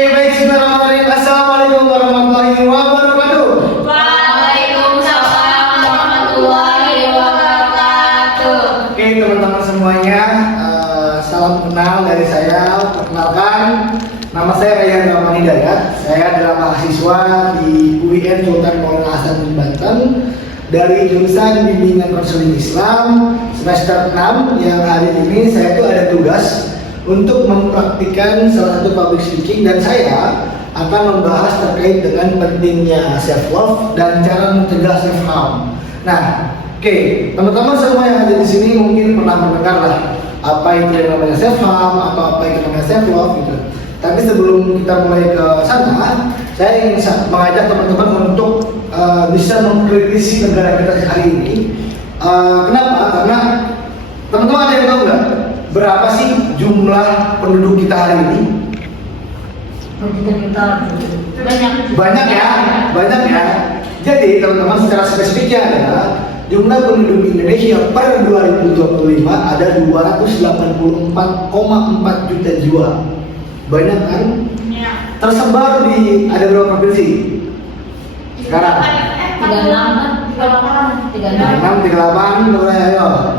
Baik, bismillahirrahmanirrahim. Assalamualaikum warahmatullahi wabarakatuh. Waalaikumsalam warahmatullahi wabarakatuh. Oke, teman-teman semuanya, salam kenal dari saya. Perkenalkan, nama saya Rayyan Rahman Hidayat. Saya adalah mahasiswa di UIN Sultan Maulana Hasanuddin Banten dari jurusan Bimbingan Konseling Islam semester 6, yang hari ini saya tuh ada tugas untuk mempraktikkan salah satu public speaking, dan saya akan membahas terkait dengan pentingnya self love dan cara mencegah self harm. Nah, oke, teman-teman semua yang ada di sini mungkin pernah mendengar lah apa itu yang namanya self harm atau apa itu namanya self love gitu. Tapi sebelum kita mulai ke sana, saya ingin mengajak teman-teman untuk bisa mengkritisi negara kita hari ini. Kenapa? Karena teman-teman ada yang tahu nggak berapa sih jumlah penduduk kita hari ini? Banyak ya. Jadi teman-teman, secara spesifiknya adalah jumlah penduduk Indonesia per 2025 ada 284,4 juta jiwa. Banyak kan? Ya. Tersebar di ada berapa provinsi? Sekarang 36, 38, ayo.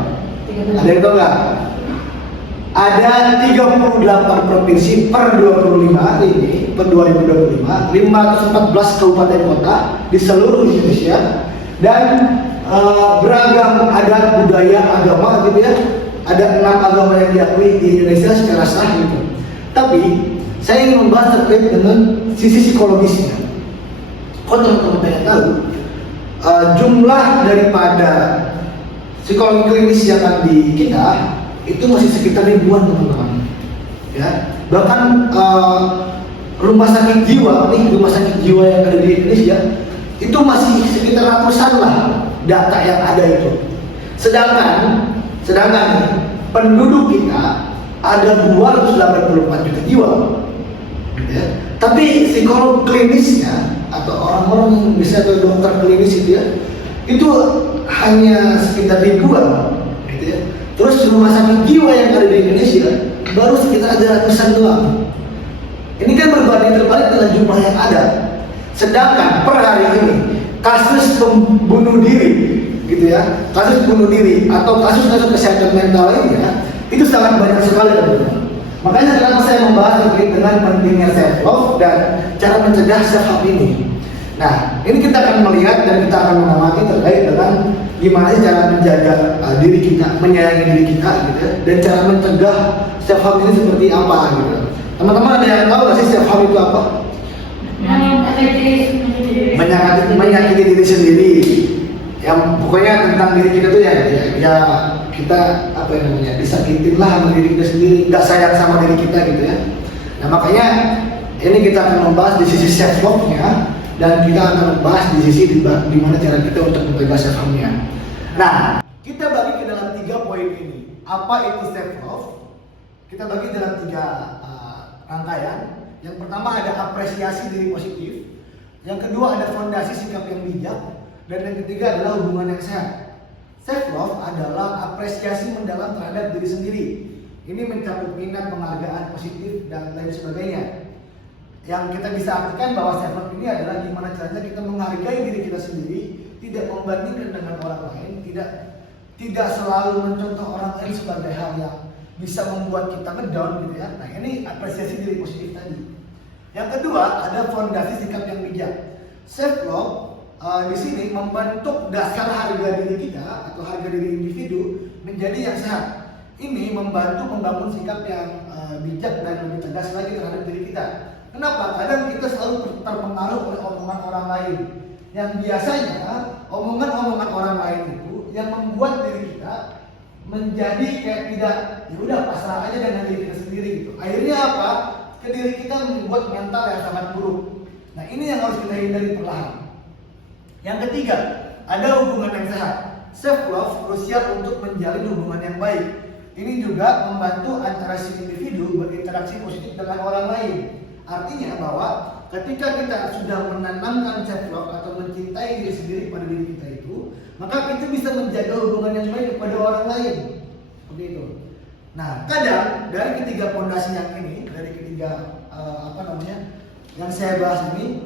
Ada yang tahu nggak? Ada 38 provinsi per 25 ini, per 2025, 514 kabupaten kota di seluruh Indonesia, dan beragam adat, budaya, agama gitu ya. Ada 6 agama yang diakui di Indonesia secara sah gitu. Tapi saya ingin membahas terkait dengan sisi psikologisnya. Kok teman-teman pengen tahu jumlah daripada psikologi klinis yang ada di kita itu masih sekitar ribuan, teman-teman. Ya, bahkan rumah sakit jiwa yang ada di Indonesia itu masih sekitar ratusan lah data yang ada itu. Sedangkan penduduk kita ada 284 juta jiwa. Ya. Tapi psikolog klinisnya atau orang-orang yang bisa atau dokter klinis itu hanya sekitar ribuan, gitu ya. Terus rumah sakit jiwa yang ada di Indonesia baru sekitar ada ratusan doang. Ini kan berbanding terbalik dengan jumlah yang ada. Sedangkan per hari ini kasus bunuh diri, gitu ya, kasus bunuh diri atau kasus-kasus kesehatan mental lainnya itu sangat banyak sekali, teman-teman. Makanya kenapa saya membahas terkait dengan pentingnya self love dan cara mencegah self harm ini. Nah, ini kita akan melihat dan kita akan mengamati terkait dengan gimana sih cara menjaga diri kita, menyayangi diri kita gitu ya, dan cara mencegah self harm ini seperti apa gitu. Teman-teman ada yang tahu nggak sih self harm itu apa? Menyakiti diri sendiri. Yang pokoknya tentang diri kita tuh ya kita apa yang namanya disakitin lah sama diri kita sendiri, nggak sayang sama diri kita gitu ya. Nah, makanya ini kita akan membahas di sisi self love-nya, dan kita akan membahas di sisi di mana cara kita untuk mencegah self harm-nya. Nah, kita bagi ke dalam 3 poin ini. Apa itu self love? Kita bagi dalam 3 rangkaian. Yang pertama ada apresiasi diri positif. Yang kedua ada fondasi sikap yang bijak. Dan yang ketiga adalah hubungan yang sehat. Self love adalah apresiasi mendalam terhadap diri sendiri. Ini mencakup minat, penghargaan positif dan lain sebagainya. Yang kita bisa artikan bahwa self love ini adalah gimana caranya kita menghargai diri kita sendiri, tidak membandingkan dengan orang lain, tidak selalu mencontoh orang lain sebagai hal yang bisa membuat kita ngedown gitu ya. Nah, ini apresiasi diri positif tadi. Yang kedua ada fondasi sikap yang bijak. Self love di sini membentuk dasar harga diri kita atau harga diri individu menjadi yang sehat. Ini membantu membangun sikap yang bijak dan lebih tegas lagi terhadap diri kita. Kenapa? Kadang kita selalu terpengaruh oleh omongan orang lain, yang biasanya omongan-omongan orang lain itu yang membuat diri kita menjadi kayak tidak, ya udah pasrah aja dengan diri kita sendiri gitu. Akhirnya apa? Ke diri kita membuat mental yang sangat buruk. Nah, ini yang harus kita hindari perlahan. Yang ketiga, ada hubungan yang sehat. Self love krusial untuk menjalin hubungan yang baik. Ini juga membantu antara si individu berinteraksi positif dengan orang lain. Artinya bahwa ketika kita sudah menanamkan self love atau mencintai diri sendiri pada diri kita itu, maka kita bisa menjaga hubungan yang baik kepada orang lain. Seperti itu. Nah, kadang dari ketiga pondasi yang ini, dari ketiga yang saya bahas ini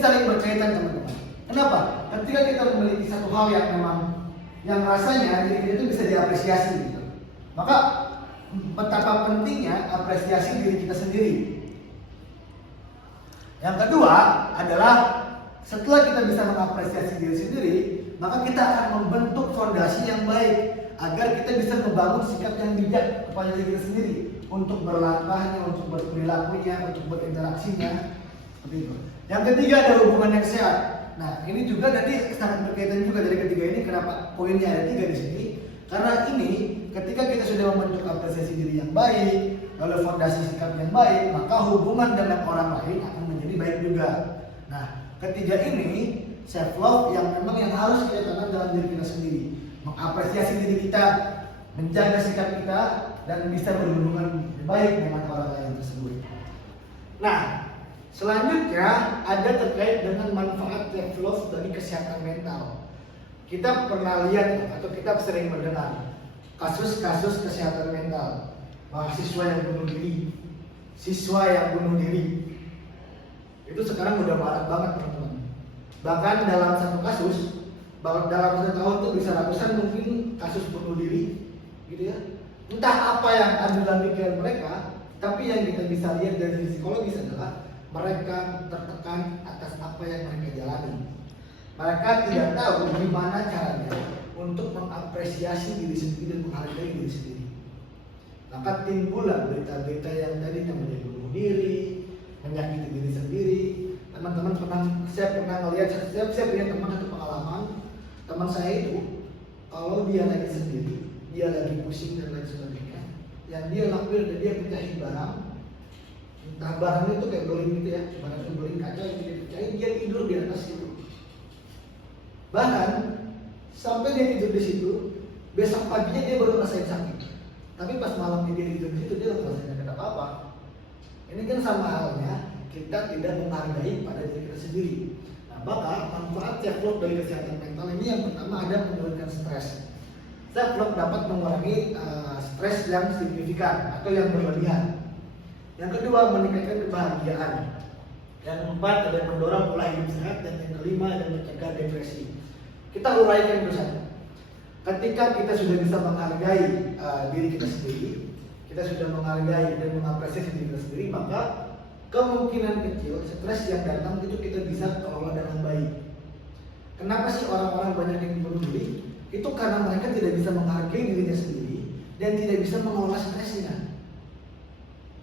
saling berkaitan teman-teman. Kenapa? Ketika kita memiliki satu hal yang memang yang rasanya diri kita itu bisa diapresiasi gitu, maka betapa pentingnya apresiasi diri kita sendiri. Yang kedua adalah setelah kita bisa mengapresiasi diri sendiri, maka kita akan membentuk fondasi yang baik agar kita bisa membangun sikap yang bijak kepada diri kita sendiri untuk berlangkahnya, untuk berperilakunya, untuk berinteraksinya. Seperti itu. Yang ketiga ada hubungan yang sehat. Nah, ini juga nanti sangat berkaitan juga dari ketiga ini. Kenapa poinnya ada 3 di sini? Karena ini ketika kita sudah membentuk apresiasi diri yang baik, lalu fondasi sikap yang baik, maka hubungan dengan orang lain akan menjadi baik juga. Nah, ketiga ini self love yang memang yang harus kita tanam dalam diri kita sendiri, mengapresiasi diri kita, menjaga sikap kita, dan bisa berhubungan baik dengan orang lain tersebut. Nah, selanjutnya ada terkait dengan manfaat self love bagi kesehatan mental. Kita pernah lihat atau kita sering mendengar kasus-kasus kesehatan mental, mahasiswa yang bunuh diri, siswa yang bunuh diri. Itu sekarang udah marak banget teman-teman. Bahkan dalam satu kasus, dalam 1 tahun itu bisa ratusan mungkin kasus bunuh diri, gitu ya. Entah apa yang ada dalam pikiran mereka, tapi yang kita bisa lihat dari psikologis adalah mereka tertekan atas apa yang mereka jalani. Mereka tidak tahu gimana caranya untuk mengapresiasi diri sendiri dan menghargai diri sendiri. Maka timbullah berita-berita yang tadi namanya bunuh diri, menyakiti diri sendiri. Teman-teman saya pernah ngelihat, saya punya teman satu pengalaman. Teman saya itu kalau dia lagi sendiri, dia lagi pusing dan lain sebagainya, yang dia lakukan adalah dia pecahin barang. Entah barangnya itu kayak beling gitu ya, barangnya beling kaca yang dia pecahin, dia tidur di atas itu. Bahkan sampai dia tidur di situ, besok paginya dia baru ngerasain sakit. Tapi pas malamnya dia tidur di situ, dia nggak ngerasain apa-apa. Ini kan sama halnya kita tidak menghargai pada diri kita sendiri. Nah, maka manfaat self love dari kesehatan mental ini yang pertama ada menurunkan stres. Self love dapat mengurangi stres yang signifikan atau yang berlebihan. Yang kedua meningkatkan kebahagiaan. Yang keempat ada mendorong pola hidup sehat, dan yang kelima ada mencegah depresi. Kita uraikan bersama. Ketika kita sudah bisa menghargai diri kita sendiri, kita sudah menghargai dan mengapresiasi diri kita sendiri, maka kemungkinan kecil stres yang datang itu kita bisa kelola dengan baik. Kenapa sih orang-orang banyak yang bunuh diri? Itu karena mereka tidak bisa menghargai dirinya sendiri dan tidak bisa mengelola stresnya.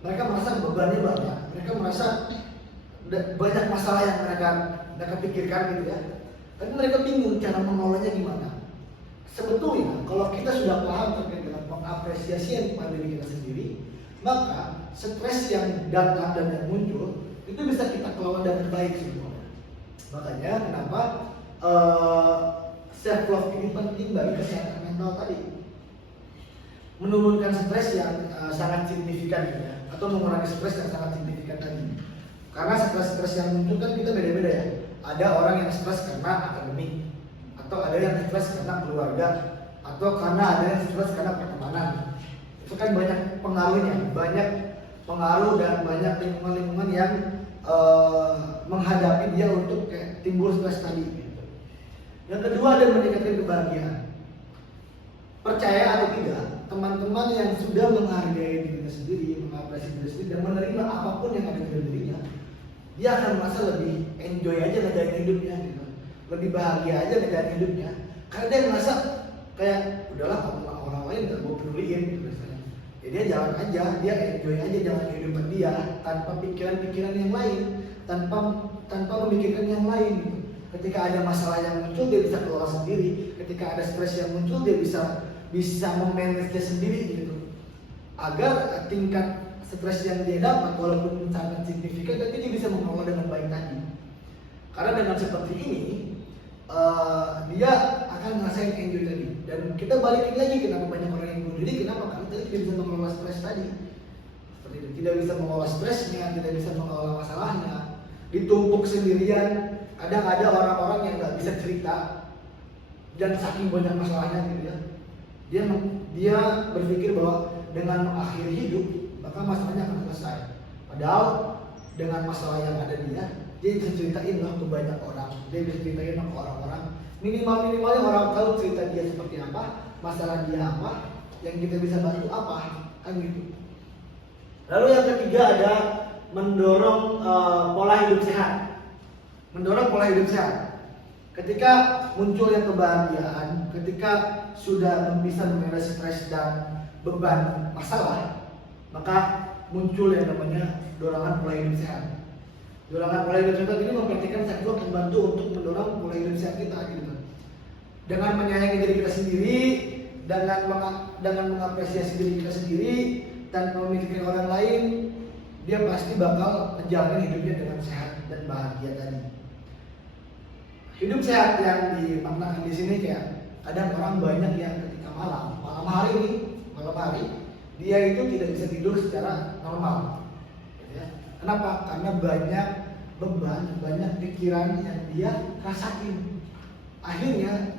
Mereka merasa bebannya banyak, mereka merasa banyak masalah yang mereka pikirkan gitu ya. Tapi mereka bingung cara mengelolanya gimana. Sebetulnya kalau kita sudah paham terkait dengan pengapresiasian pada diri kita sendiri, maka stres yang datang dan yang muncul itu bisa kita kelola dengan baik semua. Makanya kenapa self love ini penting bagi kesehatan mental tadi. Menurunkan stres yang sangat signifikan gitu ya, atau mengurangi stres yang sangat signifikan tadi. Karena stres-stres yang muncul kan kita beda-beda ya. Ada orang yang stres karena akademik, atau ada yang stres karena keluarga, atau karena ada yang stres karena pertemanan. Itu kan banyak pengaruhnya, banyak pengaruh dan banyak lingkungan-lingkungan yang menghadapi dia untuk timbul stres tadi. Yang kedua ada meningkatkan kebahagiaan. Percaya atau tidak, teman-teman yang sudah menghargai dirinya sendiri, mengapresiasi diri sendiri, dan menerima apapun yang ada di dalam dirinya, dia akan merasa lebih enjoy aja ngejalanin hidupnya gitu. Lebih bahagia aja ngejalanin hidupnya. Karena dia merasa kayak udahlah orang lain gak gue peduliin gitu misalnya. Ya dia jalan aja, dia enjoy aja jalan kehidupan dia tanpa pikiran-pikiran yang lain, tanpa memikirkan yang lain gitu. Ketika ada masalah yang muncul dia bisa kelola sendiri, ketika ada stres yang muncul dia bisa memanage sendiri gitu. Agar tingkat stres yang dia dapat walaupun sangat signifikan, tapi dia bisa mengelola dengan baik tadi. Karena dengan seperti ini dia akan ngerasain enjoy tadi. Dan kita balikin lagi kenapa banyak orang yang bunuh diri, kenapa? Karena tadi tidak bisa mengelola stres tadi. Seperti itu, tidak bisa mengelola stresnya, tidak bisa mengelola masalahnya, ditumpuk sendirian. Kadang ada orang-orang yang nggak bisa cerita dan saking banyak masalahnya gitu ya. Dia berpikir bahwa dengan mengakhiri hidup maka masalahnya akan selesai. Padahal dengan masalah yang ada dia bisa ceritain lah ke banyak orang, dia bisa ceritain lah ke orang-orang. Minimalnya orang tahu cerita dia seperti apa, masalah dia apa, yang kita bisa bantu apa, kan gitu. Lalu yang ketiga ada mendorong pola hidup sehat. Mendorong pola hidup sehat. Ketika munculnya kebahagiaan, ketika sudah bisa mengatasi stres dan beban masalah, maka muncul yang namanya dorongan pola hidup sehat. Dorongan pola hidup sehat ini memperhatikan self-love membantu untuk mendorong pola hidup sehat kita gitu. Dengan menyayangi diri kita sendiri, dengan mengapresiasi diri kita sendiri, tanpa memikirkan orang lain, dia pasti bakal menjalani hidupnya dengan sehat dan bahagia tadi. Hidup sehat yang dimaknakan di sini kayak kadang orang banyak yang ketika malam hari dia itu tidak bisa tidur secara normal. Ya. Kenapa? Karena banyak beban, banyak pikiran yang dia rasain. Akhirnya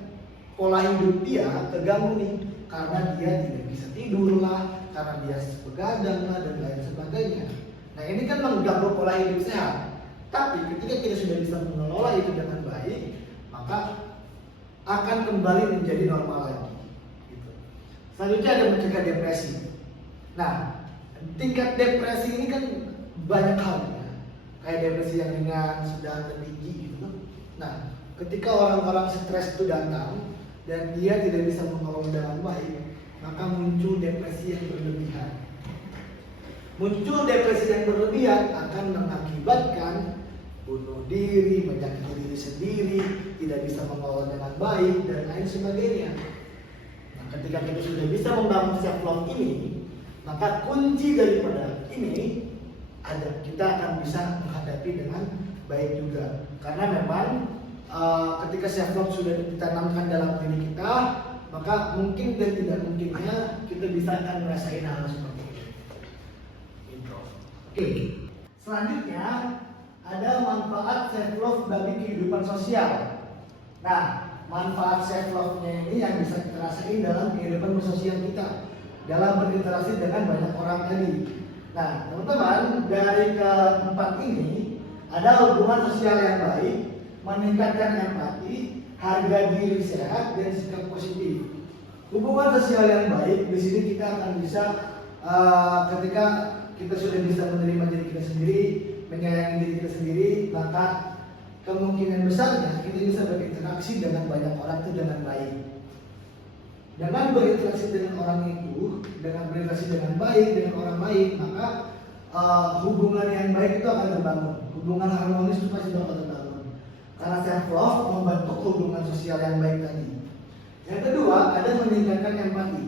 pola hidup dia terganggu nih, karena dia tidak bisa tidur lah, karena dia begadang lah dan lain sebagainya. Nah ini kan mengganggu pola hidup sehat. Tapi ketika kita sudah bisa mengelola itu dengan baik, maka akan kembali menjadi normal lagi. Gitu. Selanjutnya ada mencegah depresi. Nah, tingkat depresi ini kan banyak hal ya. Kayak depresi yang ringan, sedang, dan tinggi gitu. Nah, ketika orang-orang stres itu datang dan dia tidak bisa mengelola dengan baik, maka muncul depresi yang berlebihan. Muncul depresi yang berlebihan akan mengakibatkan bunuh diri, menyakiti diri sendiri, tidak bisa mengelola dengan baik, dan lain sebagainya. Nah, ketika kita sudah bisa membangun self-love ini, maka kunci daripada ini ada, kita akan bisa menghadapi dengan baik juga. Karena memang ketika self-love sudah ditanamkan dalam diri kita, maka mungkin dan tidak mungkinnya kita bisa akan merasakan hal seperti ini. Oke, selanjutnya ada manfaat self-love bagi kehidupan sosial. Nah, manfaat self-love-nya ini yang bisa kita rasain dalam kehidupan sosial kita, dalam berinteraksi dengan banyak orang tadi. Nah, teman-teman, dari keempat ini ada hubungan sosial yang baik, meningkatkan empati, harga diri sehat, dan sikap positif. Hubungan sosial yang baik di sini kita akan bisa ketika kita sudah bisa menerima diri kita sendiri, menyayangi diri kita sendiri, maka kemungkinan besarnya kita bisa berinteraksi dengan banyak orang itu dengan baik. Dengan berinteraksi dengan orang itu, dengan berinteraksi dengan baik dengan orang lain, maka hubungan yang baik itu akan terbangun. Hubungan harmonis itu pasti bakal terbangun. Karena self-love membentuk hubungan sosial yang baik tadi. Yang kedua, ada meningkatkan empati.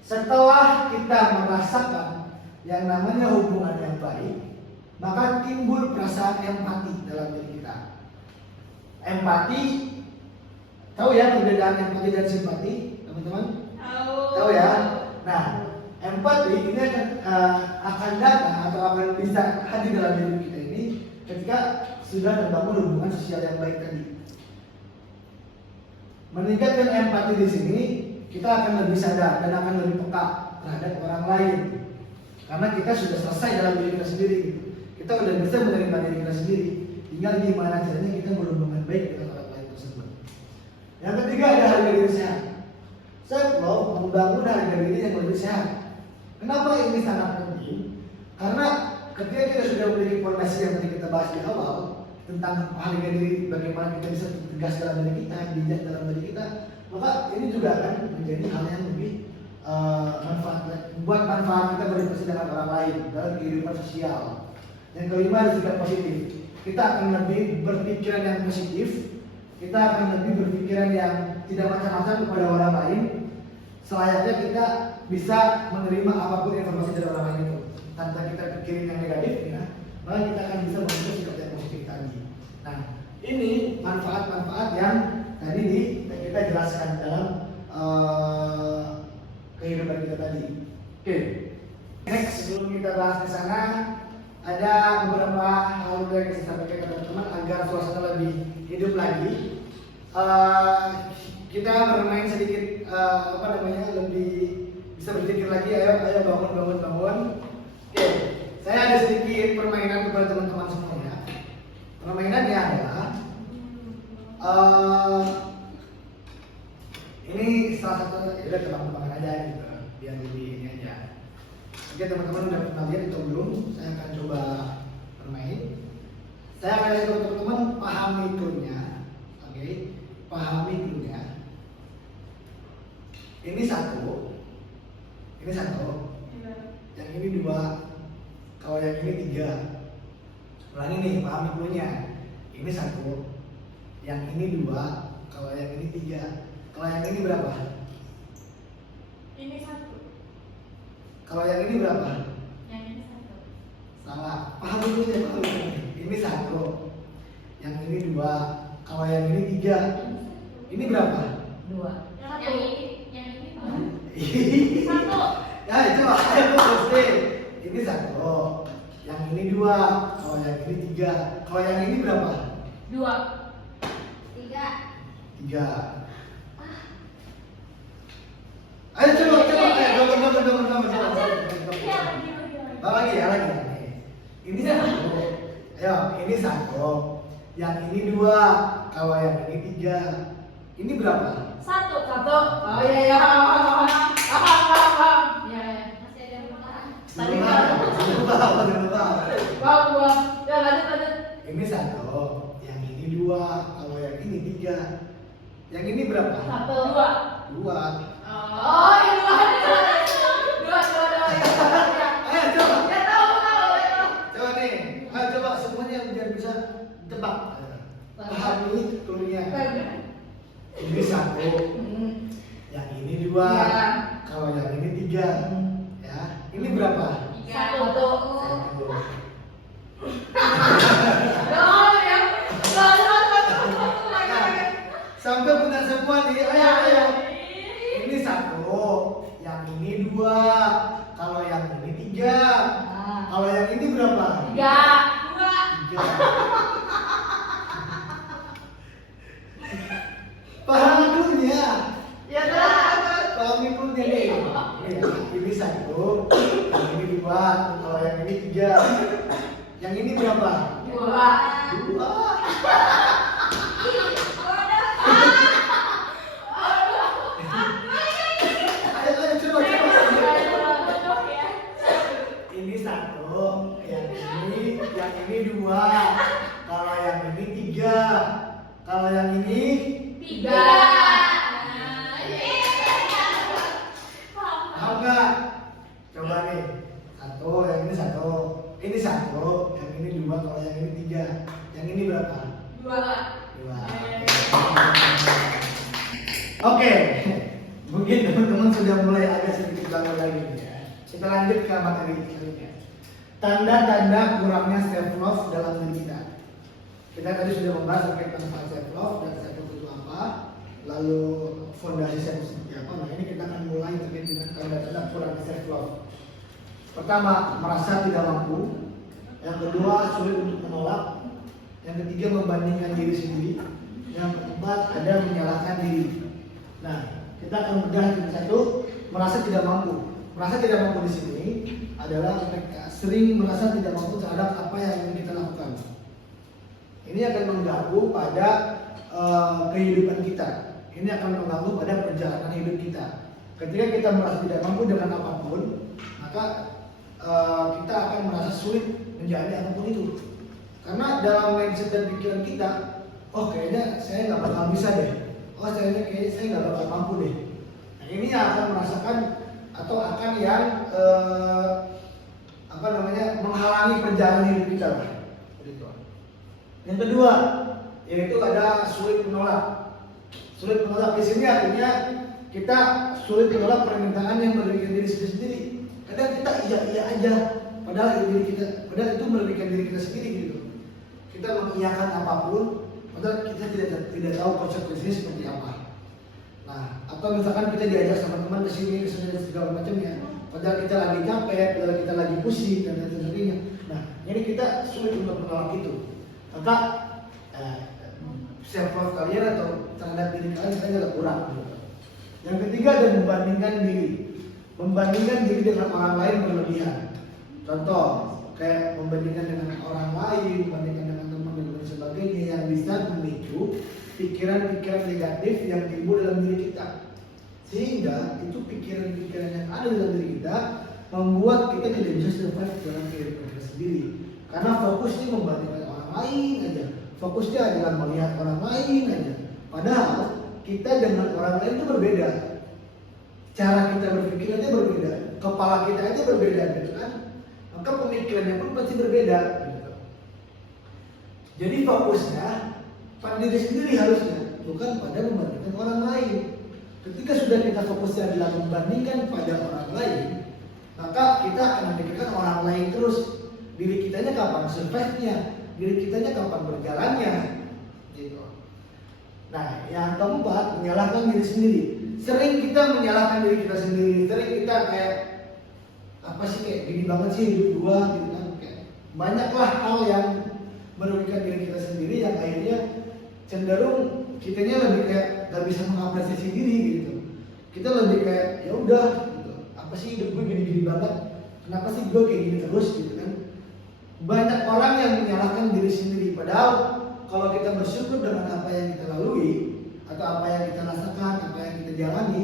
Setelah kita merasakan yang namanya hubungan yang baik, maka timbul perasaan empati dalam diri kita. Empati, tahu ya perbedaan empati dan simpati, teman-teman? Tahu ya? Nah, empati ini akan datang atau akan bisa hadir dalam diri kita ini ketika sudah terbangun hubungan sosial yang baik tadi. Meningkatkan empati di sini, kita akan lebih sadar dan akan lebih peka terhadap orang lain. Karena kita sudah selesai dalam diri kita sendiri. Kita sudah bisa menerima diri kita sendiri. Tinggal gimana caranya kita berhubungan baik dengan orang lain tersebut. Yang ketiga ada harga diri sehat. Self-love membangun harga diri yang lebih sehat. Kenapa ini sangat penting? Karena ketika kita sudah memiliki fondasi yang tadi kita bahas di awal tentang harga diri, bagaimana kita bisa tegas dalam diri kita, bijak dalam diri kita, maka ini juga akan menjadi hal yang lebih buat manfaat kita berinteraksi dengan orang lain dalam kehidupan sosial. Yang kelima ada sikap positif. Kita akan lebih berpikiran yang positif. Kita akan lebih berpikiran yang tidak macam-macam kepada orang lain. Selayaknya kita bisa menerima apapun informasi dari orang lain itu tanpa kita pikirin yang negatif, ya, maka kita akan bisa membentuk sikap yang positif tadi. Nah, ini manfaat-manfaat yang tadi kita jelaskan dalam kehidupan kita tadi. Oke. Next, sebelum kita bahas ke sana, ada beberapa hal yang saya sampaikan ke teman-teman agar suasana lebih hidup lagi. Kita bermain sedikit lebih bisa berpikir lagi. Ayo bangun. Oke. Saya ada sedikit permainan kepada teman-teman semuanya. Permainannya adalah ini salah satu, udah tebak-tebakan aja gitu, biar lebih ini aja. Oke, teman-teman udah pernah lihat atau belum? Saya akan coba bermain. Saya akan kasih tahu teman-teman pahami clue-nya. Oke, pahami clue-nya. Ini satu, yang ini dua, kalau yang ini tiga. Ulangi nih, pahami clue-nya. Ini satu, yang ini dua, kalau yang ini tiga. Kalau yang ini berapa? Ini satu. Kalau yang ini berapa? Yang ini satu. Salah. Paham dulu ya, paham. Ini satu. Yang ini dua. Kalau yang ini tiga. Ini berapa? Dua. Satu. Yang ini mana? Satu. Ya, coba. Ayo terus deh. Ini satu. Yang ini dua. Kalau yang ini tiga. Kalau yang ini berapa? Dua. Tiga. Tiga. Ayo coba. Ayo, gambar. Lagi ya, lagi. Ini satu. Ayo, ini satu. Yang ini dua. Kalau yang ini tiga. Ini berapa? Satu. Oh iya. Paham. Ya. Masih ada putaran. Tadi Wah. Ya lanjut. Ini satu. Yang ini dua. Kalau yang ini tiga. Yang ini berapa? Satu. Dua. Dua. Oh iya dua. Ayo coba. Ya tahu. Coba nih. Ayo coba semuanya biar bisa tebak. Paham dulu clue-nya. Ini satu. Yang ini dua. Ya. Kalau yang ini tiga. Ya. Ini berapa? Satu. Satu. Sampai benar semua nih. Ayo. Ini satu. Yang ini dua. Kalau yang ini tiga. Kalau yang ini berapa? Tiga. Tiga. Paham clue-nya? Ya terus. Paham clue-nya nih. Ini satu. Yang ini dua. Kalau yang ini tiga. Yang ini berapa? Dua. Dua. Ayo coba. Ini satu, yang ini dua. Kalau yang ini tiga. Kalau yang ini Tiga. paham nggak? Coba nih, satu, yang ini satu. Ini satu, yang ini dua. Kalau yang ini tiga. Yang ini berapa? Dua. Dua. Oke, mungkin teman-teman sudah mulai agak sedikit bangun lagi nih ya. Kita lanjut ke materi selanjutnya. Tanda-tanda kurangnya self love dalam diri kita. Kita tadi sudah membahas terkait tentang self love dan self love itu apa, lalu fondasi self love seperti apa. Nah ini kita akan mulai terkait dengan tanda-tanda kurangnya self love. Pertama, merasa tidak mampu. Yang kedua, sulit untuk menolak. Yang ketiga, membandingkan diri sendiri. Yang keempat, ada menyalahkan diri. Nah, kita akan bedah satu, merasa tidak mampu. Merasa tidak mampu di sini adalah mereka sering merasa tidak mampu terhadap apa yang ingin kita lakukan. Ini akan mengganggu pada kehidupan kita. Ini akan mengganggu pada perjalanan hidup kita. Ketika kita merasa tidak mampu dengan apapun, maka kita akan merasa sulit menjalani apapun itu. Karena dalam mindset dan pikiran kita, oh kayaknya saya nggak bakal bisa deh. Oh kayaknya saya nggak bakal mampu deh. Nah, ini yang akan merasakan atau akan yang menghalangi perjalanan hidup kita. Yang kedua, yaitu ada sulit menolak. Sulit menolak di sini artinya kita sulit menolak permintaan yang merugikan diri sendiri. Kadang kita iya aja, padahal itu merugikan diri kita sendiri gitu. Kita mengiyakan apapun, padahal kita tidak tahu konsekuensinya seperti apa. Nah, atau misalkan kita diajak sama teman ke sini, ke sana dan segala macamnya, padahal kita lagi capek, padahal kita lagi pusing dan lain sebagainya. Nah, jadi kita sulit untuk menolak itu. Maka self love kalian atau terhadap diri kalian agak kurang. Yang ketiga ada membandingkan diri dengan orang lain berlebihan. Contoh, kayak membandingkan dengan orang lain, membandingkan dengan teman dan lain sebagainya yang bisa memicu pikiran-pikiran negatif yang timbul dalam diri kita. Sehingga itu pikiran-pikiran yang ada dalam diri kita membuat kita tidak bisa survive dalam kehidupan kita sendiri. Karena fokusnya membandingkan orang lain aja, fokusnya adalah melihat orang lain aja. Padahal kita dengan orang lain itu berbeda. Cara kita berpikir aja berbeda, kepala kita aja berbeda gitu kan. Maka pemikirannya pun pasti berbeda gitu. Jadi fokusnya pada diri sendiri harusnya, bukan pada membandingkan orang lain. Ketika sudah kita fokusnya adalah membandingkan pada orang lain, maka kita akan memikirkan orang lain terus. Diri kitanya kapan survive-nya, diri kitanya kapan berjalannya gitu. Nah, yang keempat, menyalahkan diri sendiri. Sering kita menyalahkan diri kita sendiri, sering kita kayak apa sih, kayak gini banget sih hidup gua gitu kan. Kayak banyaklah hal yang merugikan diri kita sendiri yang akhirnya cenderung kitanya lebih kayak gak bisa mengapresiasi diri gitu. Kita lebih kayak ya udah gitu. Apa sih hidup gue gini-gini banget? Kenapa sih gue kayak gini terus gitu kan? Banyak orang yang menyalahkan diri sendiri, padahal kalau kita bersyukur dengan apa yang kita lalui atau apa yang kita rasakan, apa yang kita jalani,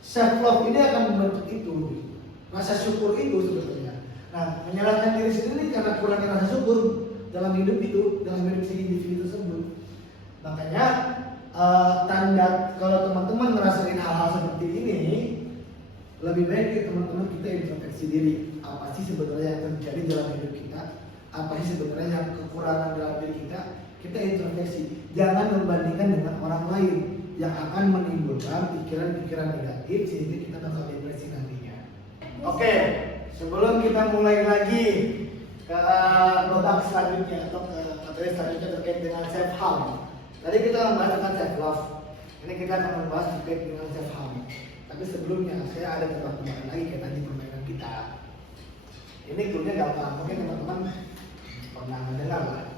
self love ini akan membentuk itu, rasa syukur itu sebetulnya. Nah, menyalahkan diri sendiri karena kurangnya rasa syukur dalam hidup itu, dalam hidup si individu tersebut. Makanya tanda kalau teman-teman ngerasain hal-hal seperti ini, lebih baik teman-teman kita introspeksi diri. Apa sih sebenarnya yang terjadi dalam hidup kita? Apa sih sebenarnya yang kekurangan dalam diri kita? Kita introspeksi. Jangan membandingkan dengan orang lain yang akan menimbulkan pikiran-pikiran negatif sehingga kita bakal depresi nantinya. Oke, sebelum kita mulai lagi ke babak selanjutnya atau ke materi selanjutnya terkait dengan self harm. Tadi kita membahas tentang self love. Ini kita akan membahas terkait dengan self harm. Tapi sebelumnya saya ada tebak-tebakan lagi kayak tadi permainan kita. Ini cluenya gampang, mungkin teman-teman pernah mendengar lah.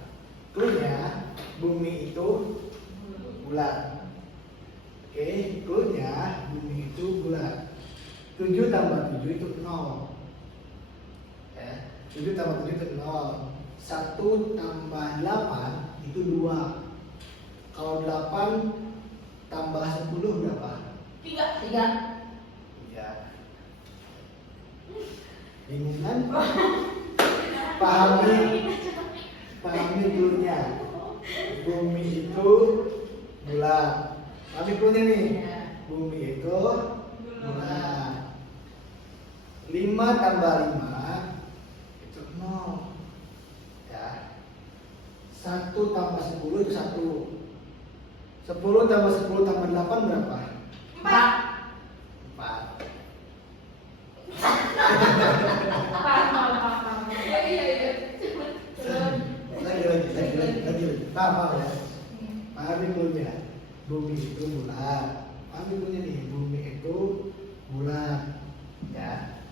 Cluenya bumi itu bulat. Oke, cluenya bumi itu bulat. 7 tambah 7 itu 0. Ya, 7 tambah 7 itu 0. 1 tambah 8 itu 2. Kalau 8 tambah 10 berapa? 3. Ya. Bingung kan? Pahami dulunya. Bumi itu bulat. Pahami dulunya nih. Bumi itu bulat. 5 tambah 5 itu 0. Ya. 1 tambah 10 itu 1. 10 tambah 10 tambah 8 berapa? 4. Lagi. Paham ya? Pahami dulunya. Bumi itu bulat. Pahami dulunya nih, bumi itu bulat. Ya.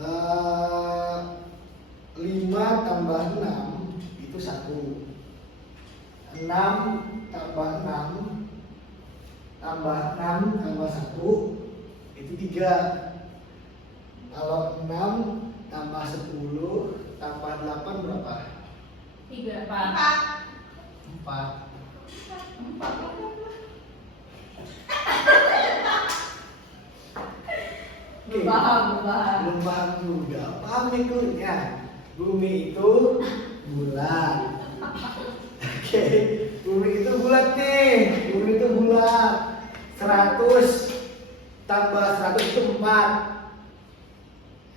5 tambah 6 itu 1. 6 tambah 6 tambah 6 tambah 1 itu 3. Kalau 6 tambah 10 tambah 8 berapa? 3. 4. Belum paham. Belum paham juga. Paham cluenya. Bumi itu bulat. Oke, bumi itu bulat nih. Bumi itu bulat. 100 tambah 100 itu 4.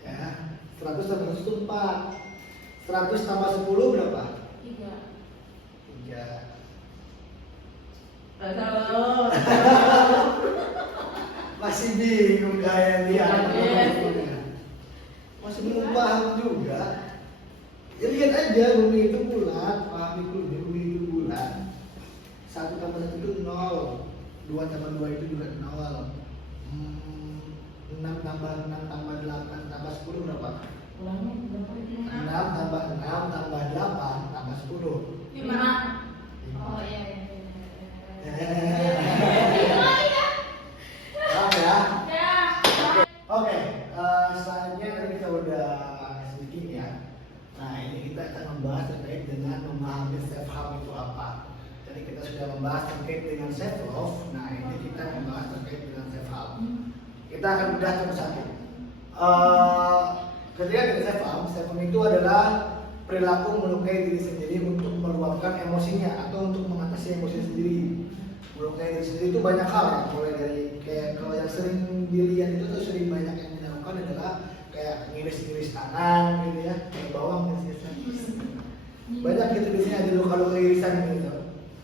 Ya, 100 tambah 100 itu 4. 100 tambah 10 berapa? 3. 3. Masih bingung kayak lihat. Masih belum paham juga. Ya lihat aja, bumi itu bulat. Pahami dulu, bumi itu bulat. 1 tambah 1 itu 0. 2 tambah 2 itu juga 0. 6 tambah 6 tambah 8 tambah 10 berapa? 6 tambah 6 tambah 8 tambah 10. 5. Oh iya. Paham ya? Oke, selanjutnya tadi kita udah sudah membahas terkait dengan self love. Nah, ini kita membahas terkait dengan self harm. Kita akan bedah satu-satu. Ketika kita self harm itu adalah perilaku melukai diri sendiri untuk meluapkan emosinya atau untuk mengatasi emosi sendiri. Melukai diri sendiri itu banyak hal ya, mulai dari kayak kalau yang sering dilihat itu tuh sering banyak yang dilakukan adalah kayak ngiris-ngiris tangan gitu ya, kayak bawang ngiris-ngiris. Banyak gitu biasanya ada luka-luka irisan gitu.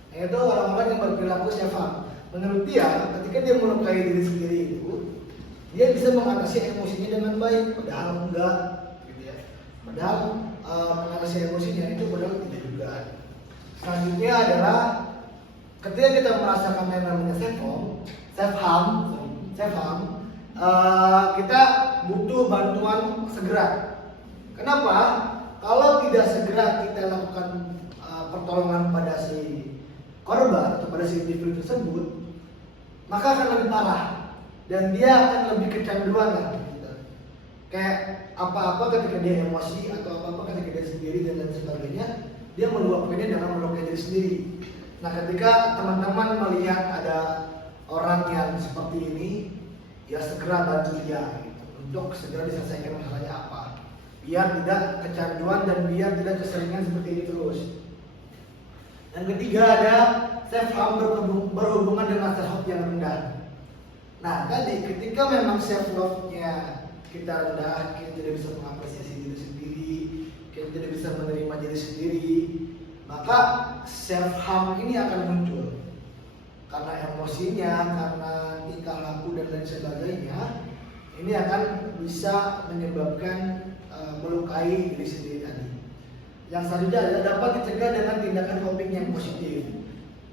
Nah, itu orang-orang yang berperilaku self harm. Menurut dia, ketika dia melukai diri sendiri itu, dia bisa mengatasi emosinya dengan baik, padahal enggak, gitu ya. Padahal mengatasi emosinya itu padahal tidak juga. Selanjutnya adalah ketika kita merasakan yang namanya self harm, kita butuh bantuan segera. Kenapa? Kalau tidak segera kita lakukan pertolongan pada si korban atau pada si individu tersebut, maka akan lebih parah dan dia akan lebih kecanduan lah. Gitu. Kayak apa-apa ketika dia emosi atau apa-apa ketika dia sendiri dan lain sebagainya, dia meluapkannya dengan melukai diri sendiri. Nah, ketika teman-teman melihat ada orang yang seperti ini, ya segera bantu dia gitu, untuk segera diselesaikan masalahnya apa. Biar tidak kecanduan dan biar tidak keseringan seperti ini terus. Yang ketiga ada self harm berhubungan dengan self love yang rendah. Nah, tadi ketika memang self love-nya kita rendah, kita tidak bisa mengapresiasi diri sendiri, kita tidak bisa menerima diri sendiri, maka self harm ini akan muncul. Karena emosinya, karena tingkah laku dan lain sebagainya, ini akan bisa menyebabkan melukai diri sendiri tadi. Yang selanjutnya adalah dapat dicegah dengan tindakan coping yang positif.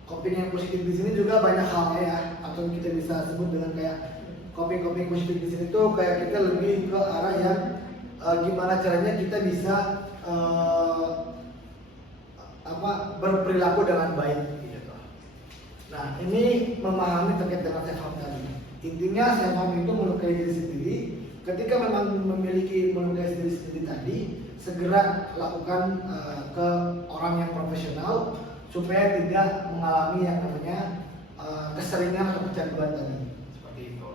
Coping yang positif di sini juga banyak hal ya, atau kita bisa sebut dengan kayak coping positif di sini tuh kayak kita lebih ke arah yang gimana caranya kita bisa berperilaku dengan baik gitu. Nah, ini memahami terkait dengan self harm tadi. Intinya self harm itu melukai diri sendiri. Ketika memang memiliki melukai diri sendiri tadi, segera lakukan ke orang yang profesional supaya tidak mengalami yang namanya keseringan atau kecanduan tadi. Seperti itu.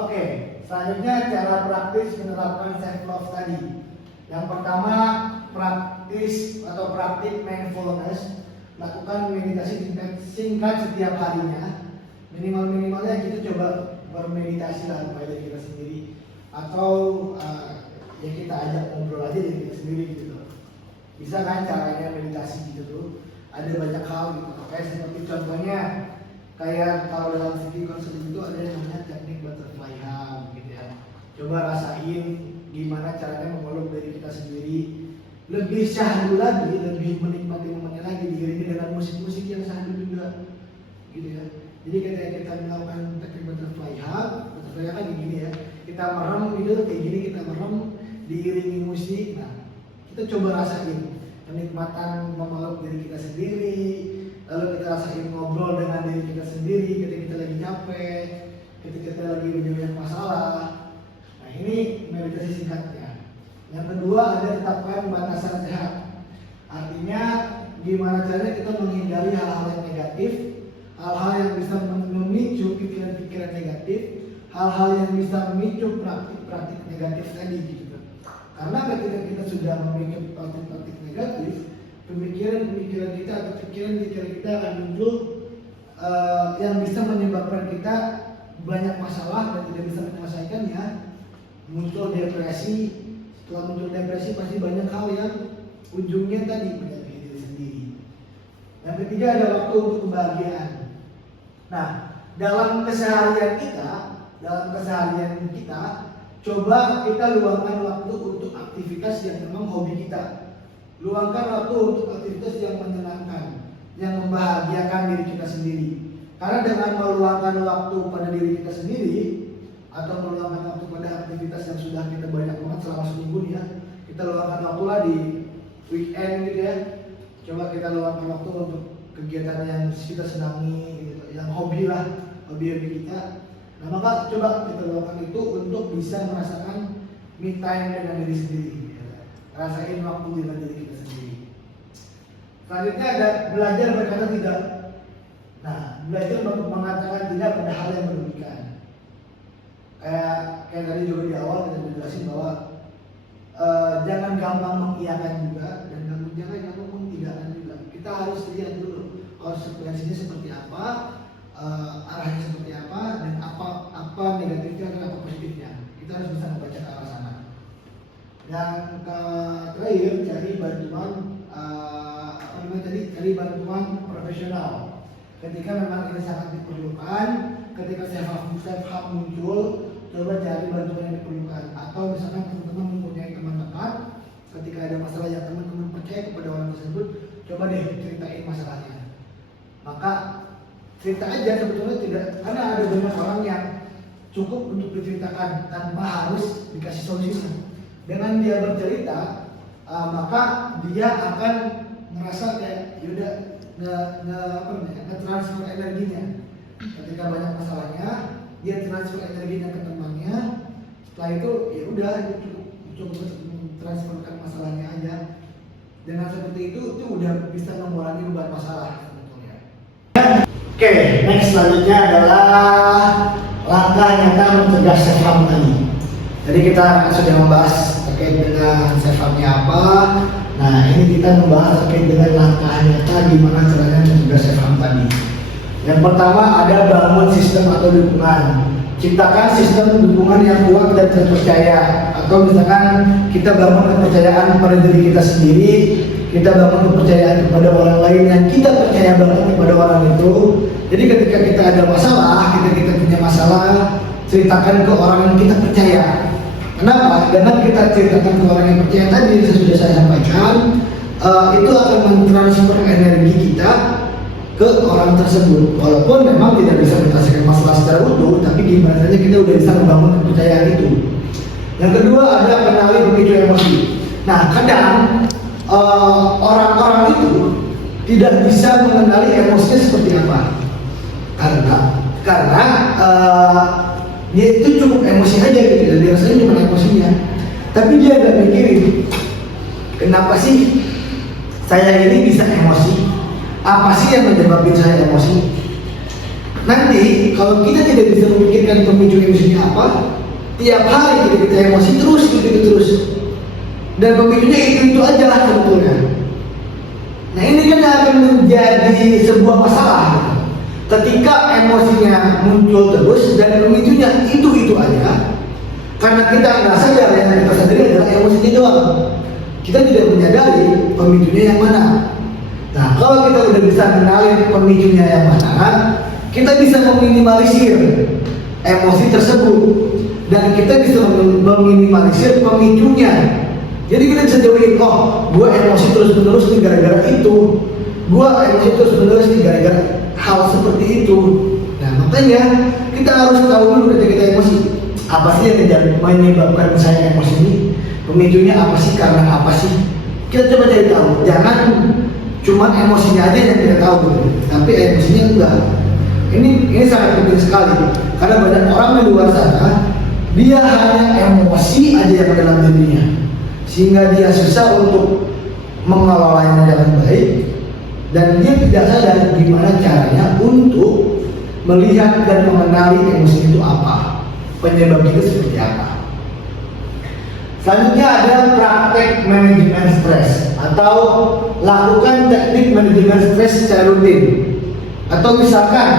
Oke, selanjutnya cara praktis menerapkan self love tadi. Yang pertama, praktis atau praktik mindfulness. Lakukan meditasi singkat setiap harinya. Minimalnya kita coba bermeditasi lah pada kita sendiri. Atau ya kita ajak ngobrol aja dari kita sendiri gitu. Bisa kan caranya meditasi gitu tuh. Ada banyak hal gitu. Kayak seperti contohnya kayak kalau dalam segi konseling itu ada yang namanya teknik butterfly hum gitu ya. Coba rasain gimana caranya memeluk dari kita sendiri. Lebih syahdu lagi, lebih menikmati momennya lagi, diiringi dengan musik-musik yang syahdu juga gitu ya. Jadi ketika kita melakukan teknik butterfly hum kan gini ya, kita merem gitu, kayak gini kita merem diiringi musik. Nah, kita coba rasain kenikmatan memeluk diri kita sendiri, lalu kita rasain ngobrol dengan diri kita sendiri ketika kita lagi capek, ketika kita lagi banyak masalah. Nah, ini meditasi singkatnya. Yang kedua ada tetapkan batasan sehat. Artinya gimana caranya kita menghindari hal-hal yang negatif, hal-hal yang bisa memicu pikiran-pikiran negatif, hal-hal yang bisa memicu praktik-praktik negatif tadi gitu. Karena ketika kita sudah memiliki praktik-praktik negatif, pemikiran-pemikiran kita atau pikiran-pikiran kita akan muncul yang bisa menyebabkan kita banyak masalah dan tidak bisa menyelesaikannya. Muncul depresi. Setelah muncul depresi pasti banyak hal yang ujungnya tadi menyakiti diri sendiri. Yang ketiga ada waktu untuk kebahagiaan. Nah, dalam keseharian kita, coba kita luangkan waktu untuk aktivitas yang memang hobi kita. Luangkan waktu untuk aktivitas yang menyenangkan, yang membahagiakan diri kita sendiri. Karena dengan meluangkan waktu pada diri kita sendiri atau meluangkan waktu pada aktivitas yang sudah kita banyak banget selama seminggu nih ya, kita luangkan waktu lah di weekend gitu ya. Coba kita luangkan waktu untuk kegiatan yang kita senangi gitu, yang hobi lah, hobi kita. Nah, maka coba kita luangkan itu untuk bisa merasakan me time dengan diri sendiri ya. Rasain waktu dengan diri kita sendiri. Selanjutnya ada belajar berkata tidak. Nah, belajar mengatakan tidak pada hal yang merugikan. Kayak tadi juga di awal kita jelasin bahwa jangan gampang mengiyakan juga dan jangan gampang mengtidakkan juga. Kita harus lihat dulu konsekuensinya seperti apa, arahnya seperti apa, dan apa negatifnya dan apa positifnya. Kita harus bisa membaca ke arah sana. Yang terakhir, cari bantuan cari bantuan profesional. Ketika memang ini sangat diperlukan, ketika self harm muncul, coba cari bantuan yang diperlukan. Atau misalkan teman-teman mempunyai teman dekat, ketika ada masalah yang teman-teman percaya kepada orang tersebut, coba deh ceritain masalahnya. Maka cerita aja sebetulnya tidak, karena ada banyak orang yang cukup untuk diceritakan tanpa harus dikasih solusi. Dengan dia bercerita, maka dia akan merasa kayak yaudah nge-transfer energinya. Ketika banyak masalahnya, dia transfer energinya ke temannya. Setelah itu ya udah cukup transferkan masalahnya aja. Dengan seperti itu udah bisa mengurangi beban masalah sebetulnya. Oke, next selanjutnya adalah langkah nyata mencegah self harm tadi. Jadi kita sudah membahas terkait dengan self harmnya apa. Nah, ini kita membahas terkait dengan langkah nyata gimana caranya mencegah self harm tadi. Yang pertama ada bangun sistem atau dukungan. Ciptakan sistem dukungan yang kuat dan terpercaya. Atau misalkan kita bangun kepercayaan pada diri kita sendiri, kita bangun kepercayaan kepada orang lain yang kita percaya banget kepada orang itu. Jadi ketika kita ada masalah, kita punya masalah, ceritakan ke orang yang kita percaya. Kenapa? Dengan kita ceritakan ke orang yang percaya tadi, sudah saya sampaikan, itu akan mentransfer energi kita ke orang tersebut. Walaupun memang tidak bisa menyelesaikan masalah secara utuh, tapi gimana saja kita udah bisa membangun kepercayaan itu. Yang kedua ada kenali pemicu emosi. Nah, kadang orang-orang itu tidak bisa mengenali emosinya seperti apa. Karena dia itu cukup emosi aja gitu, dan dia rasanya cuma emosinya. Tapi dia agak mikirin, kenapa sih saya ini bisa emosi? Apa sih yang menyebabkan saya emosi? Nanti kalau kita tidak bisa memikirkan pemicu emosinya apa, tiap hari kita emosi terus. Dan pemicunya itu aja lah sebetulnya. Nah ini kan akan menjadi sebuah masalah. Ketika emosinya muncul terus dan pemicunya itu aja, karena kita nggak sadar, yang kita sadari adalah emosinya doang. Kita tidak menyadari pemicunya yang mana. Nah kalau kita udah bisa mengenali pemicunya yang mana, kita bisa meminimalisir emosi tersebut dan kita bisa meminimalisir pemicunya. Jadi kita bisa jauhin, gue emosi terus-menerus nih gara-gara itu, gue emosi terus-menerus nih gara-gara hal seperti itu. Nah makanya kita harus tahu dulu ketika kita emosi, apa sih yang menyebabkan saya emosi ini, pemicunya apa sih, karena apa sih. Kita coba cari tahu, jangan cuma emosinya aja yang kita tahu, tapi emosinya enggak. Ini sangat penting sekali, karena banyak orang di luar sana dia hanya emosi aja yang dalam dirinya, sehingga dia susah untuk mengelolanya dengan baik. Dan dia tidak sadar gimana caranya untuk melihat dan mengenali emosi itu apa, penyebab itu seperti apa. Selanjutnya ada praktek manajemen stres atau lakukan teknik manajemen stres secara rutin. Atau misalkan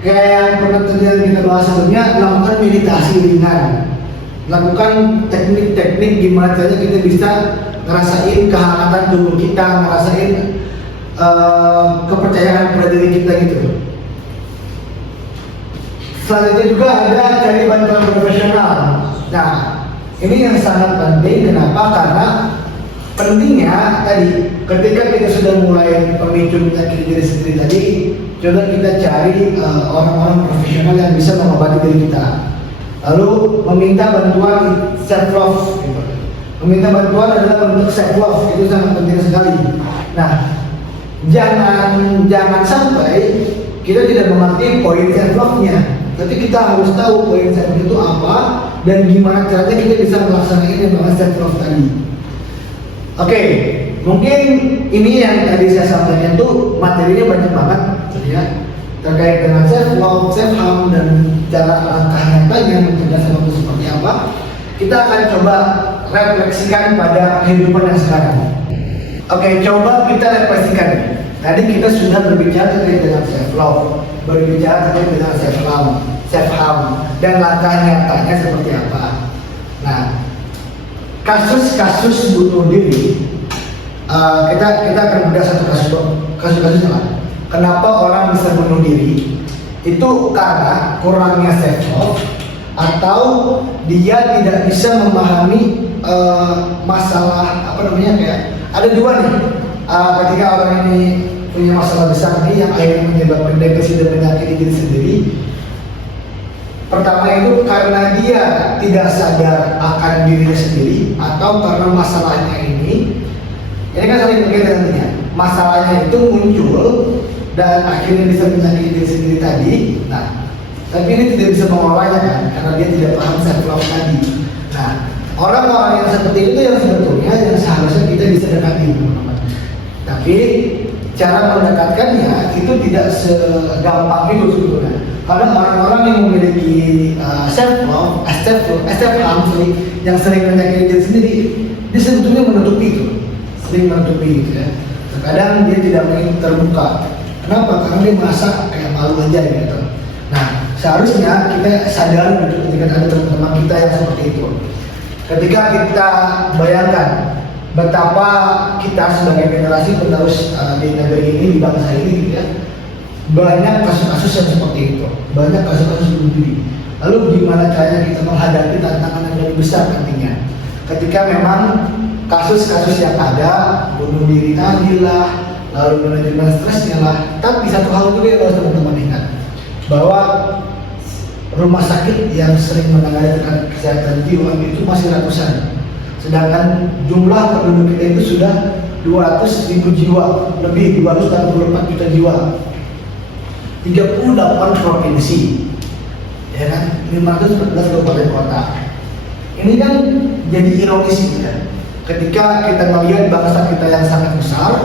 kayak yang pernah kita bahas sebelumnya, lakukan meditasi ringan, lakukan teknik-teknik gimana caranya kita bisa ngerasain kehangatan tubuh kita, ngerasain kepercayaan pada diri kita gitu. Selanjutnya juga ada cari bantuan profesional. Nah, ini yang sangat penting. Kenapa? Karena pentingnya tadi, ketika kita sudah mulai pemicu penyakit diri sendiri tadi, coba kita cari orang-orang profesional yang bisa mengobati diri kita. Lalu meminta bantuan self love. Meminta bantuan adalah bentuk self love, itu sangat penting sekali. Nah, jangan sampai kita tidak mengerti poin self love-nya, tapi kita harus tahu poin self love itu apa dan gimana caranya kita bisa melaksanakan yang namanya self love tadi. Oke, mungkin ini yang tadi saya sampaikan itu materinya banyak banget, ya. terkait dengan self love, self harm dan cara langkah nyatanya mencegah self love seperti apa, kita akan coba refleksikan pada kehidupan yang sekarang. Oke, coba kita refleksikan. Tadi kita sudah berbicara terkait dengan self love, berbicara terkait dengan self harm, dan langkah nyatanya seperti apa. Nah, kasus-kasus bunuh diri, kita akan bedah satu kasus lah. Kenapa orang bisa bunuh diri? Itu karena kurangnya self love atau dia tidak bisa memahami masalah kayak ada dua nih. Ketika orang ini punya masalah besar nih yang akhirnya menyebabkan depresi dan menyakiti diri sendiri. Pertama itu karena dia tidak sadar akan dirinya sendiri atau karena masalahnya ini kan saling berkaitan nantinya. Masalahnya itu muncul dan akhirnya bisa menyakiti diri sendiri tadi. Nah, tapi ini tidak bisa mengolahnya kan, karena dia tidak paham self love tadi. Nah, orang-orang yang seperti itu yang sebetulnya yang seharusnya kita bisa dekati, teman-teman. Tapi cara mendekatkannya itu tidak segampang itu sebetulnya. Karena orang-orang yang memiliki self love, yang sering menyakiti diri sendiri, dia sebetulnya sering menutupi gitu ya. Terkadang dia tidak ingin terbuka. Kenapa? Karena dia merasa kayak malu aja gitu. Nah, seharusnya kita sadar gitu ketika ada teman-teman kita yang seperti itu. Ketika kita bayangkan betapa kita sebagai generasi penerus di negeri ini, di bangsa ini gitu ya, banyak kasus-kasus yang seperti itu, banyak kasus-kasus bunuh diri. Lalu gimana caranya kita menghadapi tantangan yang lebih besar nantinya? Ketika memang kasus-kasus yang ada, bunuh diri tadi lah, lalu manajemen stresnya lah. Tapi satu hal juga yang harus teman-teman ingat, bahwa rumah sakit yang sering menangani kesehatan jiwa itu masih ratusan. Sedangkan jumlah penduduk kita itu sudah 200.000 jiwa, lebih 284 juta jiwa. 38 provinsi, ya kan, 514 kabupaten kota. Ini kan jadi ironis gitu kan. Ketika kita melihat bangsa kita yang sangat besar,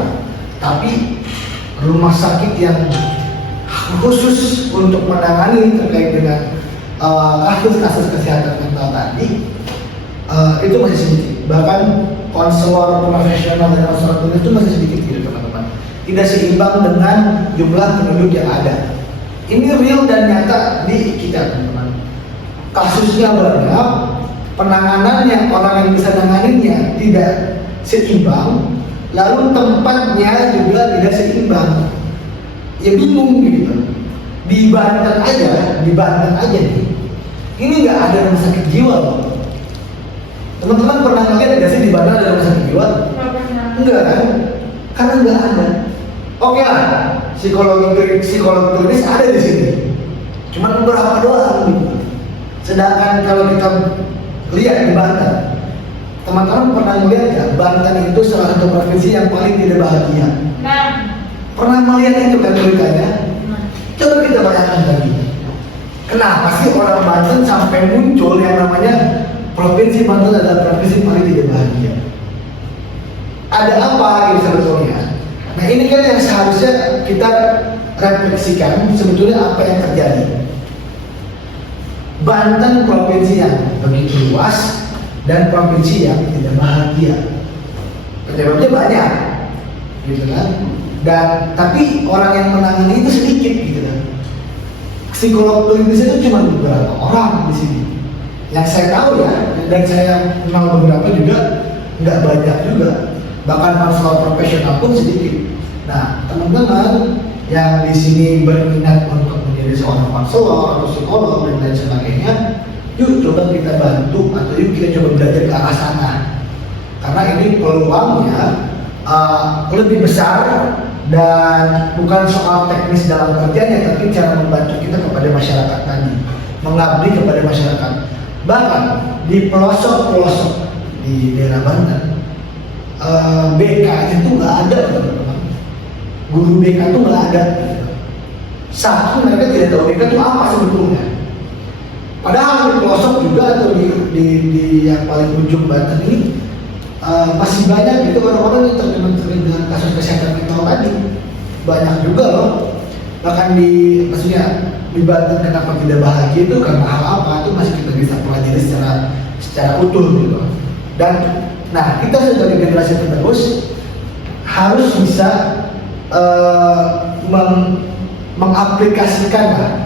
tapi rumah sakit yang khusus untuk menangani terkait dengan kasus-kasus kesehatan mental tadi itu masih sedikit. Bahkan konselor profesional dan konselor klinis itu masih sedikit gitu teman-teman. Tidak seimbang dengan jumlah penduduk yang ada. Ini real dan nyata di kita teman-teman. Kasusnya banyak, penanganan yang orang yang bisa nanganinnya tidak seimbang, lalu tempatnya juga tidak seimbang. Ya bingung gitu. Di Banten aja nih, ini nggak ada rumah sakit jiwa loh. Teman-teman pernah lihat nggak sih di Banten ada rumah sakit jiwa? Enggak kan? Karena nggak ada. Oke lah, psikolog klinis ada di sini, cuma beberapa doang gitu. Sedangkan kalau kita lihat di Banten, teman-teman pernah melihat nggak? Banten itu salah satu provinsi yang paling tidak bahagia. Pernah melihat itu kan beritanya? Coba kita bayangkan lagi. Kenapa sih orang Banten sampai muncul yang namanya provinsi Banten adalah provinsi paling tidak bahagia? Ada apa gitu sebetulnya? Nah ini kan yang seharusnya kita refleksikan sebetulnya apa yang terjadi. Banten provinsi yang begitu luas dan provinsi yang tidak bahagia. Penyebabnya banyak, gitu kan? Dan tapi orang yang menangani itu sedikit, gitu kan? Psikolog klinis itu cuma beberapa orang di sini. Yang saya tahu ya, dan saya kenal beberapa juga, nggak banyak juga. Bahkan konselor profesional pun sedikit. Nah, teman-teman yang di sini berminat untuk menjadi seorang konselor atau psikolog dan lain sebagainya, yuk coba kita bantu atau yuk kita coba belajar ke arah sana. Karena ini peluangnya lebih besar dan bukan soal teknis dalam kerjanya, tapi cara membantu kita kepada masyarakat tadi, mengabdi kepada masyarakat. Bahkan di pelosok-pelosok di daerah Banten, BK itu nggak ada, teman-teman. Guru BK itu nggak ada. Satu, mereka tidak tahu BK itu apa sebetulnya. Padahal di pelosok juga atau di yang paling ujung Banten ini masih banyak itu orang-orang yang terkena dengan kasus kesehatan mental tadi. Banyak juga loh. bahkan maksudnya dibantu kenapa tidak bahagia itu karena hal apa itu masih kita bisa pelajari secara utuh gitu. Dan nah kita sebagai generasi penerus harus bisa mengaplikasikan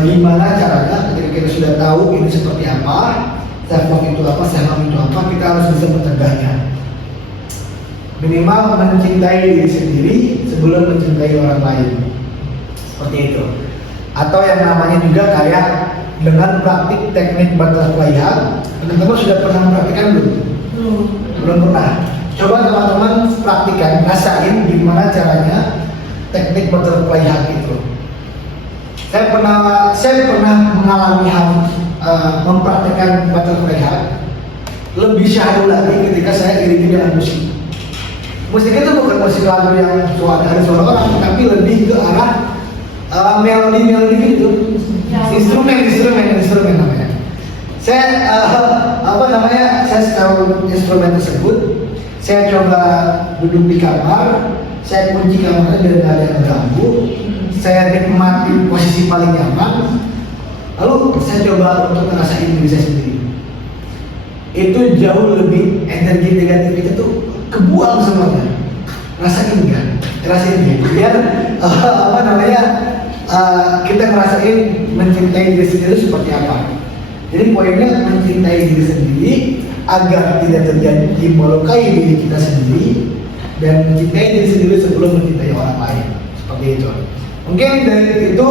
gimana caranya ketika kita sudah tahu ini seperti apa, self love itu apa, self harm itu apa, kita harus bisa mencegahnya. Minimal mencintai diri sendiri sebelum mencintai orang lain, seperti itu. Atau yang namanya juga kayak dengan praktik teknik butterfly hug. Teman-teman sudah pernah mempraktikkan belum? Belum pernah. Coba teman-teman praktikan, rasain gimana caranya teknik butterfly hug itu. Saya pernah mengalami mempraktikkan butterfly hug. Lebih syahdu lagi ketika saya iringi dengan musik. Musiknya itu bukan musik lagu yang dari suara orang, tapi lebih ke arah melodi gitu. Instrumen namanya. Saya saya tahu instrumen tersebut. Saya coba duduk di kamar, saya kunci kamarnya biar nggak ada yang mengganggu. Saya nikmati posisi paling nyaman. Lalu saya coba untuk ngerasain diri saya sendiri. Itu jauh lebih energi negatif itu kebuang semuanya. Rasain kan? Rasain ya. Biar kita ngerasain mencintai diri sendiri seperti apa. Jadi poinnya mencintai diri sendiri agar tidak terjadi melukai diri kita sendiri dan mencintai diri sendiri sebelum mencintai orang lain. Seperti itu. Mungkin dari itu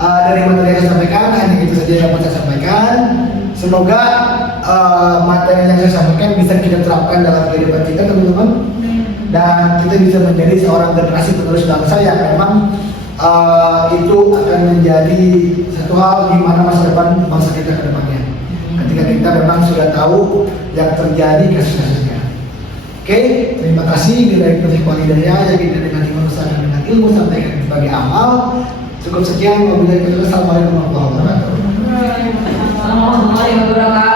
dari materi yang saya sampaikan hanya itu saja yang dapat saya sampaikan. Semoga materi yang saya sampaikan bisa kita terapkan dalam kehidupan kita, teman-teman, dan kita bisa menjadi seorang generasi penerus bangsa yang memang itu akan menjadi satu hal di mana masa depan bangsa kita ke depannya. Ketika kita memang sudah tahu yang terjadi kasus-kasusnya. Oke, terima kasih. Bila itu walidaya yang kita dengan iman besar dan dengan ilmu sampaikan sebagai amal. Cukup sekian. Wabillahi taufiq. Assalamualaikum warahmatullahi wabarakatuh. Assalamualaikum warahmatullahi wabarakatuh.